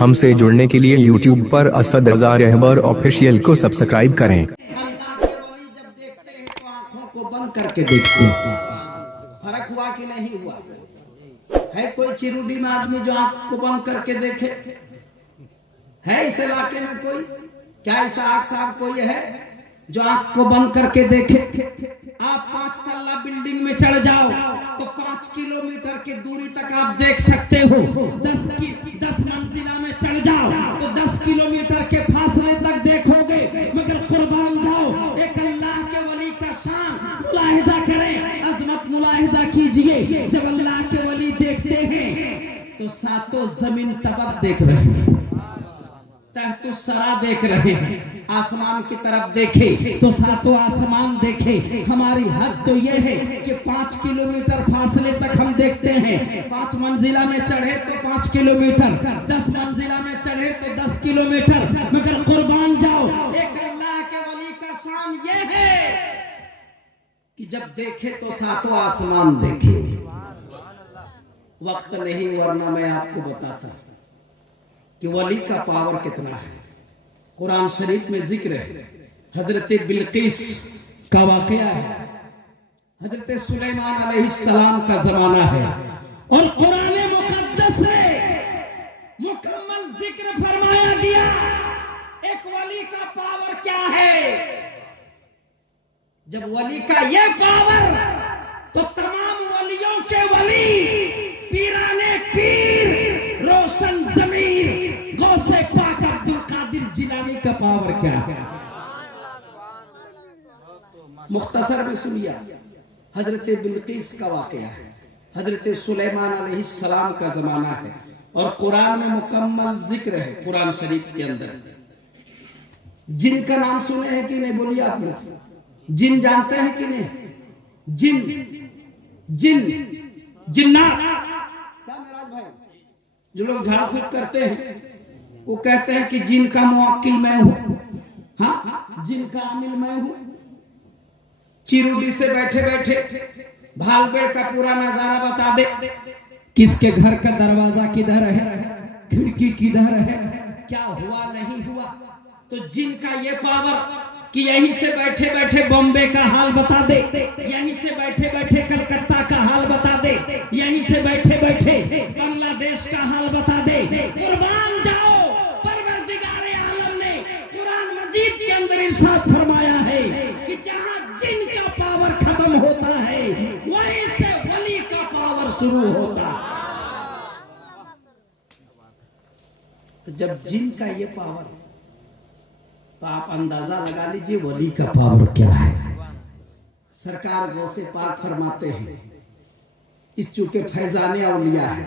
हमसे जुड़ने के लिए YouTube पर असद रजा रहबर ऑफिशियल को सब्सक्राइब करें। अल्लाह के वली जब देखते हैं तो आंखों को बंद करके देखते हैं। फर्क हुआ कि नहीं हुआ? है कोई चिरुडी में आदमी जो आंख को बंद करके देखे? है इस इलाके में कोई? क्या ऐसा आंख साहब कोई है जो आंख को बंद करके देखे? आप 5 तल्ला बिल्डिंग में चढ़ जाओ तो 5 किलोमीटर की दूरी तक आप देख सकते हो। 10 मंजिला में चढ़ जाओ तो 10 किलोमीटर के फासले तक देखोगे। मगर कुर्बान जाओ, एक अल्लाह के वली का शान मुलाहिजा करें, अजमत मुलाहिजा कीजिए। जब अल्लाह के वली देखते हैं तो सातों जमीन तबक देख रहे हैं, तहतु सरा देख रहे हैं। आसमान की तरफ देखे तो सातों आसमान देखे। हमारी हद तो यह है कि 5 किलोमीटर फासले तक हम देखते हैं। 5 मंजिला में चढ़े तो 5 किलोमीटर, 10 मंजिला में चढ़े तो 10 किलोमीटर। मगर कुर्बान जाओ, एक अल्लाह के वली का शान यह है कि जब देखे तो सातों आसमान देखे। वक्त नहीं, वरना मैं आपको बताता कि वली का पावर कितना है। कुरान शरीफ में जिक्र है, हजरत बिल्किस का वाकया है, हजरत सुलेमान अलैहिस्सलाम का जमाना है और कुरान मुकद्दस में मुकम्मल जिक्र फरमाया गया एक वली का पावर क्या है। जब वली का यह पावर तो तमाम वलियों के वली, पीराने पीर, रोशन जमीर, गौसे पाक अब्दुल कादिर जिलानी का पावर क्या है। मुख्तसर में सुनिए, हजरत बिल्किस का वाकया है, हजरत सुलेमान अलैहिस्सलाम का जमाना है और कुरान में मुकम्मल जिक्र है। कुरान शरीफ के अंदर जिन का नाम सुने हैं कि नहीं? बोलिए आप लोग, जिन जानते हैं कि नहीं? जिन जिन जिन्नात, क्या मेराज भाई, जो लोग झाड़ फूक करते हैं वो कहते हैं कि जिन का मुवक्किल मैं हूं, हाँ, जिन का आमिल मैं हूं। चिरुडी से बैठे बैठे भालबेड़ का पूरा नजारा बता दे, किसके घर का दरवाजा किधर है, खिड़की किधर है, क्या हुआ नहीं हुआ। तो जिन का ये पावर कि यहीं से बैठे बैठे बॉम्बे का हाल बता दे, यहीं से बैठे बैठे कलकत्ता का हाल बता दे, यहीं से बैठे बैठे बांग्लादेश का हाल बता दे। कुर्बान जाओ, परवरदिगारे आलम ने कुरान मजीद के अंदर इरशाद फरमाया है कि जहां जिन का पावर खत्म होता है वहीं से वली का पावर शुरू होता है। तो जब जिन का ये पावर, तो आप अंदाजा लगा लीजिए वली का पावर क्या है। सरकार गौसे पाक फरमाते हैं, इस चूंकि फैजाने औलिया है।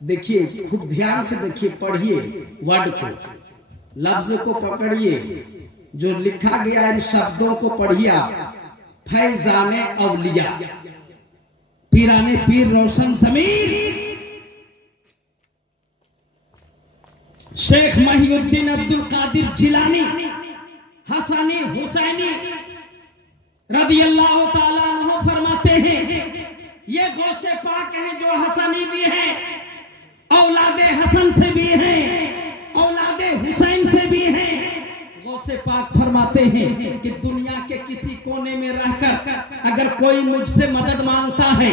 देखिए, खूब ध्यान से देखिए, पढ़िए वर्ड को, लफ्ज को पकड़िए, जो लिखा गया इन शब्दों को पढ़िए आप। फैजाने औलिया, पीराने पीर, रोशन जमीर, शेख महिउद्दीन अब्दुल कादिर जिलानी, हसनी हुसैनी रदियल्लाहु ताला अन्हु फरमाते हैं, ये गौसे पाक हैं जो हसनी भी हैं, औलादे हसन से भी हैं, औलादे हुसैन से भी हैं। गौसे पाक फरमाते हैं कि दुनिया के किसी कोने में रहकर अगर कोई मुझसे मदद मांगता है,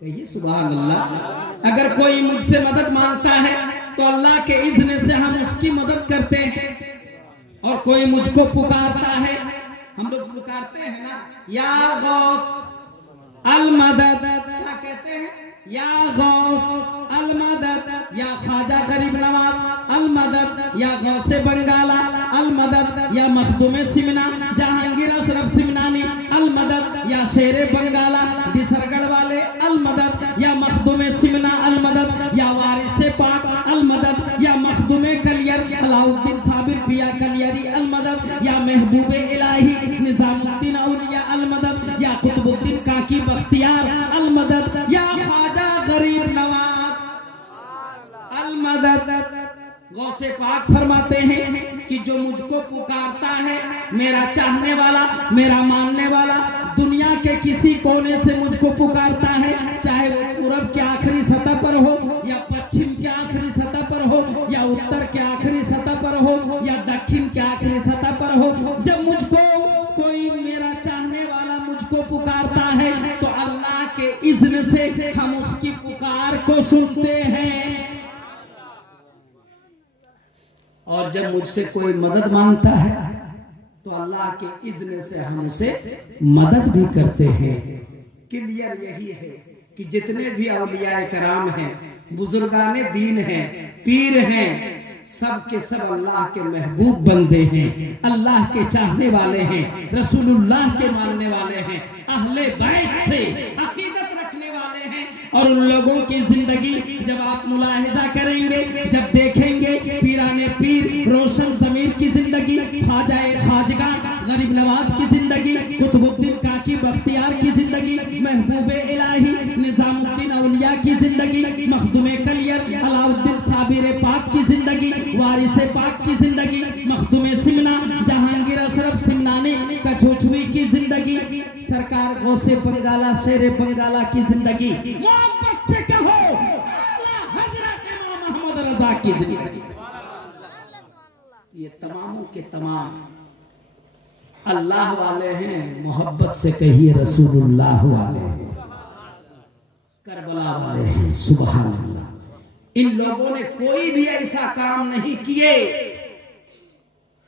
कहिए सुभान अल्लाह, अगर कोई मुझसे मदद मांगता है तो अल्लाह के इज़्न से हम उसकी मदद करते हैं। और कोई मुझको पुकारता है, हम लोग पुकारते हैं ना, या गौस अल मदद, क्या कहते हैं? या गौस अल मदद, या ख्वाजा गरीब नवाज अल मदद, या गौसे बंगाला अल मदद, या मखदूम सिमना जहांगीर अशरफ सिमनानी अल मदद, या शेरे बंगाला दिसरगढ़ वाले अल मदद, या मखदूम सिमना अल मदद, या वारिसे पाक अल मदद, या मखदूम कलियर अलाउद्दीन साबिर पिया कलियरी अल मदद, या महबूबे इलाही निजामुद्दीन औलिया अल मदद, या कुतुबुद्दीन काकी बख्तियार अल मदद, या ख्वाजा गरीब नवाज अल मदद। गौसे पाक फरमाते हैं कि जो मुझको पुकारता है, मेरा चाहने वाला, मेरा मानने वाला, दुनिया के किसी कोने से मुझको पुकारता है, चाहे वो पूरब के आखिरी सतह पर हो या पश्चिम के आखिरी इज़्न से हम उसकी पुकार को सुनते हैं। और जब मुझसे कोई मदद मांगता है तो अल्लाह के इज़्न से हम उसे मदद भी करते हैं। क्लियर यही है कि जितने भी औलिया कराम हैं, बुजुर्गाने दीन हैं, पीर हैं, सब के सब अल्लाह के महबूब बंदे हैं, अल्लाह के चाहने वाले हैं, रसूलुल्लाह के मानने वाले हैं, अहले बैत से अकीदत रखने वाले हैं। और उन लोगों की जिंदगी जब आप मुलाहिजा करेंगे, जब देखेंगे, पीराने पीर रोशन ज़मीर की जिंदगी, ख्वाजाए खाजगा गरीब नवाज की जिंदगी, कुतुबुद्दीन काकी बख्तियार की जिंदगी, महबूबे इलाही निजामुद्दीन औलिया की जिंदगी, मखदूमे कलियर अलाउद्दीन साबिर पाक की जिंदगी, वारिसे पाक की जिंदगी, मखदूमे सिमना जहांगीर अशरफ सिमनानी कछुछुई की जिंदगी, सरकार गौसे बंगाला शेर बंगाला की जिंदगी, मोहब्बत से कहो आला हजरत इमाम मोहम्मद रजा की जिंदगी। ये तमामों के तमाम अल्लाह वाले हैं, मोहब्बत से कहिए रसूलुल्लाह वाले हैं, करबला वाले हैं। सुभान अल्लाह। इन लोगों ने कोई भी ऐसा काम नहीं किए,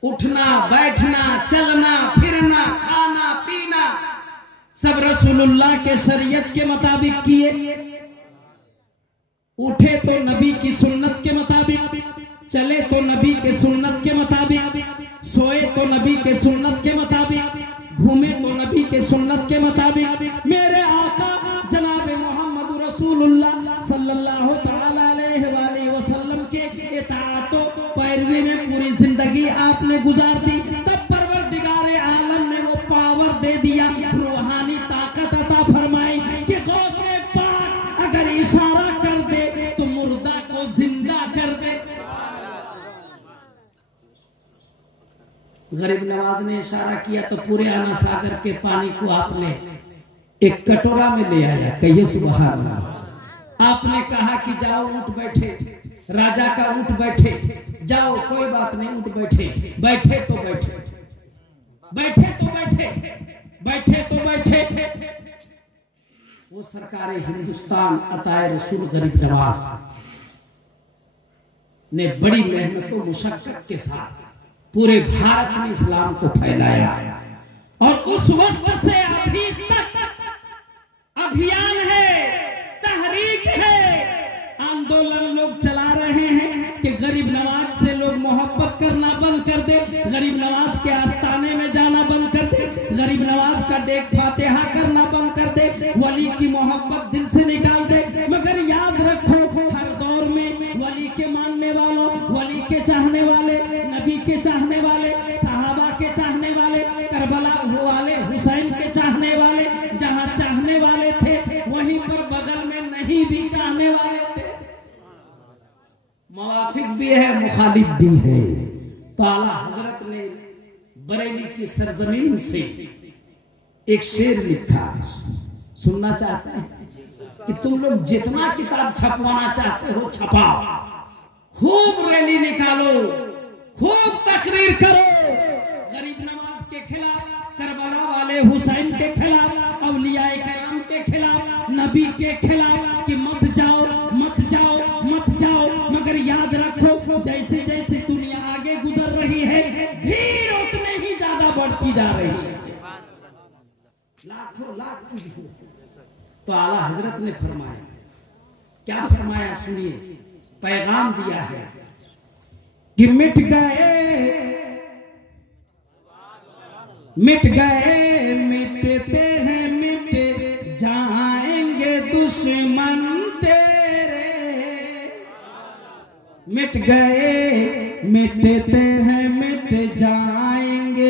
उठना बैठना चलना फिरना खाना पीना सब रसूलुल्लाह के शरीयत के मुताबिक किए। उठे तो नबी की सुन्नत के मुताबिक, चले तो नबी के सुन्नत के मुताबिक, सोए तो नबी के सुन्नत के मुताबिक, घूमे तो नबी के सुन्नत के मुताबिक। मेरे आका जनाब मोहम्मद रसूलुल्लाह सल्लल्लाहु तआला अलैहि वसल्लम के इताअत पैरवी में पूरी जिंदगी आपने गुजार दी। तब परवरदिगार आलम ने वो पावर दे दिया, रूहानी ताकत अता फरमाई कि गौसे पाक अगर इशारा कर दे तो मुर्दा को जिंदा कर दे। गरीब नवाज ने इशारा किया तो पूरे आना सागर के पानी को आपने एक कटोरा में ले आया। कहिए सुभान अल्लाह। आपने कहा कि जाओ ऊँट बैठे, राजा का ऊँट बैठे, जाओ कोई बात नहीं ऊँट बैठे, बैठे तो बैठे, बैठे तो बैठे, बैठे तो बैठे। वो सरकार हिंदुस्तान अताए रसूल गरीब नवाज ने बड़ी मेहनतों मुशक्कत के साथ पूरे भारत में इस्लाम को फैलाया। और उस वक्त से अभी तक अभियान है, तहरीक है, आंदोलन लोग चला रहे हैं कि गरीब नवाज से लोग मोहब्बत करना बंद कर दे, गरीब नवाज के आस्थाने में जाना बंद कर दे, गरीब नवाज का डेक फातिहा करना बंद कर दे, वली की मोहब्बत दिल से निकाल दे। मगर याद रखो हर दौर में वली के मानने वालों, वली के चाहने वाले, नबी के चाहने वाले, सहाबा के चाहने वाले, करबला वाले, हुसैन के चाहने वाले, जहां चाहने वाले थे वहीं पर बगल में नहीं भी चाहने वाले थे। मुवाफिक भी है, मुखालिफ भी है। तो आला हजरत ने बरेली की सरजमीन से एक शेर लिखा है, सुनना चाहते हैं कि तुम लोग जितना किताब छपवाना चाहते हो छपाओ, खूब रैली निकालो, खूब तकरीर करो, गरीब नवाज के खिलाफ, करबला वाले हुसैन के खिलाफ, औलियाए कराम के खिलाफ, नबी के खिलाफ कि मत जाओ मत जाओ मत जाओ। मगर याद रखो जैसे जैसे दुनिया आगे गुजर रही है भीड़ उतने ही ज्यादा बढ़ती जा रही है, लाखों लाख की भीड़। तो आला हजरत ने फरमाया, क्या फरमाया सुनिए, पैगाम दिया है कि मिट गए मिटते हैं मिट जाएंगे दुश्मन तेरे, मिट गए मिटते हैं मिट जाएंगे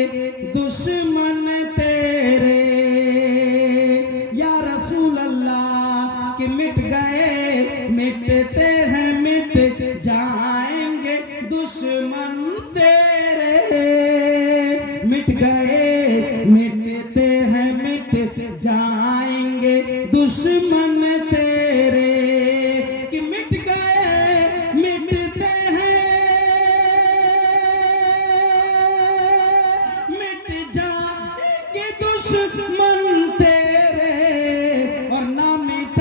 दुश्मन तेरे। या रसूल अल्लाह कि मिट गए मिटते हैं मिट जाएंगे दुश्मन तेरे, मिट गए मिटते हैं मिट जाएंगे दुश्मन तेरे। कि मिट गए मिटते हैं मिट जाएंगे दुश्मन तेरे, और ना मिट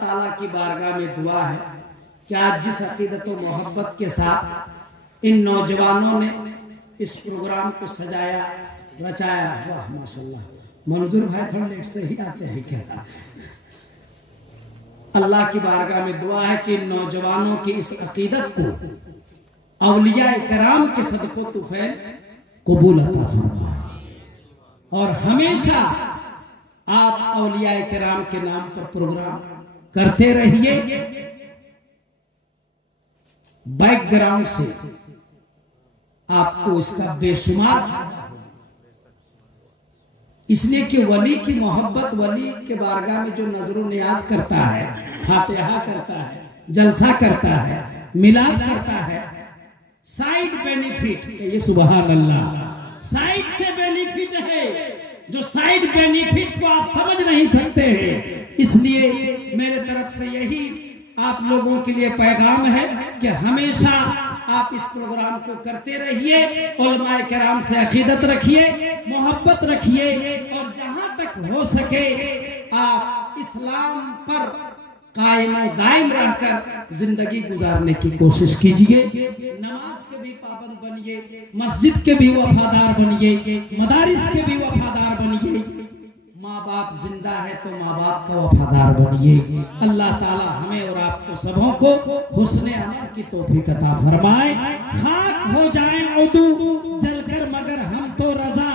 ताला की बारगाह में दुआ है कि आज जिस अकीदत व मोहब्बत के साथ इन नौजवानों ने इस प्रोग्राम को सजाया रचाया, वाह माशाल्लाह, मंजूर भाई थोड़ा लेट से ही आते हैं क्या। अल्लाह की बारगाह में दुआ है कि नौजवानों की इस अकीदत को औलिया किराम के सदक़ों तुफैल कबूल अता फरमाए और हमेशा आप औलिया किराम के नाम पर प्रोग्राम करते रहिए। बैकग्राउंड से आपको इसका बेशुमार फायदा होगा, इसलिए कि वली की मोहब्बत, वली के बारगाह में जो नजरों नियाज करता है, फातिहा करता है, जलसा करता है, मिलाद करता है, साइड बेनिफिट, ये सुभान अल्लाह, साइड से बेनिफिट है जो साइड बेनिफिट को आप समझ नहीं सकते हैं। इसलिए मेरे तरफ से यही आप लोगों के लिए पैगाम है कि हमेशा आप इस प्रोग्राम को करते रहिए, उलमाए किराम से अकीदत रखिए, मोहब्बत रखिए और जहां तक हो सके आप इस्लाम पर कायम और दायम रहकर जिंदगी गुजारने की कोशिश कीजिए। नमाज के भी पाबंद बनिए, मस्जिद के भी वफादार बनिए, मदारिस के भी वफादार बनिए। माँ बाप जिंदा है तो माँ बाप का वफादार बनिए। अल्लाह ताला हमें और आपको सबों को हुस्ने अमल की तौफीक अता फरमाए। खाक हो जाए उदू जलकर मगर हम तो रजा,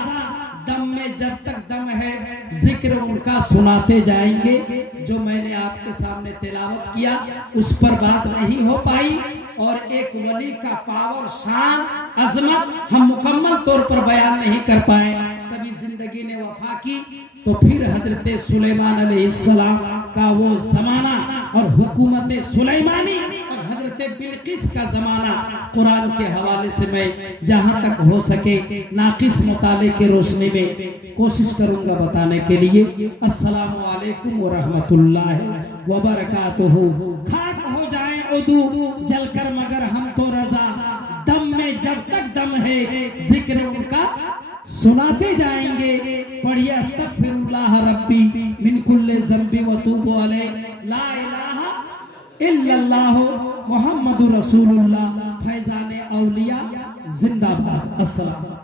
दम में जब तक दम है जिक्र उनका सुनाते जाएंगे। जो मैंने आपके सामने तिलावत किया उस पर बात नहीं हो पाई और एक वली का पावर, शान, अजमत हम मुकम्मल तौर पर बयान नहीं कर पाए। कभी जिंदगी ने वफा की तो फिर हजरत सुलेमान अलैहिस्सलाम का वो जमाना और हुकूमत सुलेमानी और हजरत बिल्किस का जमाना कुरान के हवाले से मैं जहां तक हो सके नाकिस मुताले की रोशनी में कोशिश करूंगा बताने के लिए। अस्सलामु अलैकुम व रहमतुल्लाहि व बरकातुहू। खाक हो जाए उदू जलकर मगर हम तो रजा, दम में जब तक दम है जिक्र उनका सुनाते जाएंगे। पढ़िए अस्तगफिरुल्लाह रब्बी मिन कुल्ली ज़ंबि व तूबु अलैहि, ला इलाहा इल्लल्लाह मुहम्मदुर रसूलुल्लाह। फैज़ान औलिया जिंदाबाद। अस्सलाम।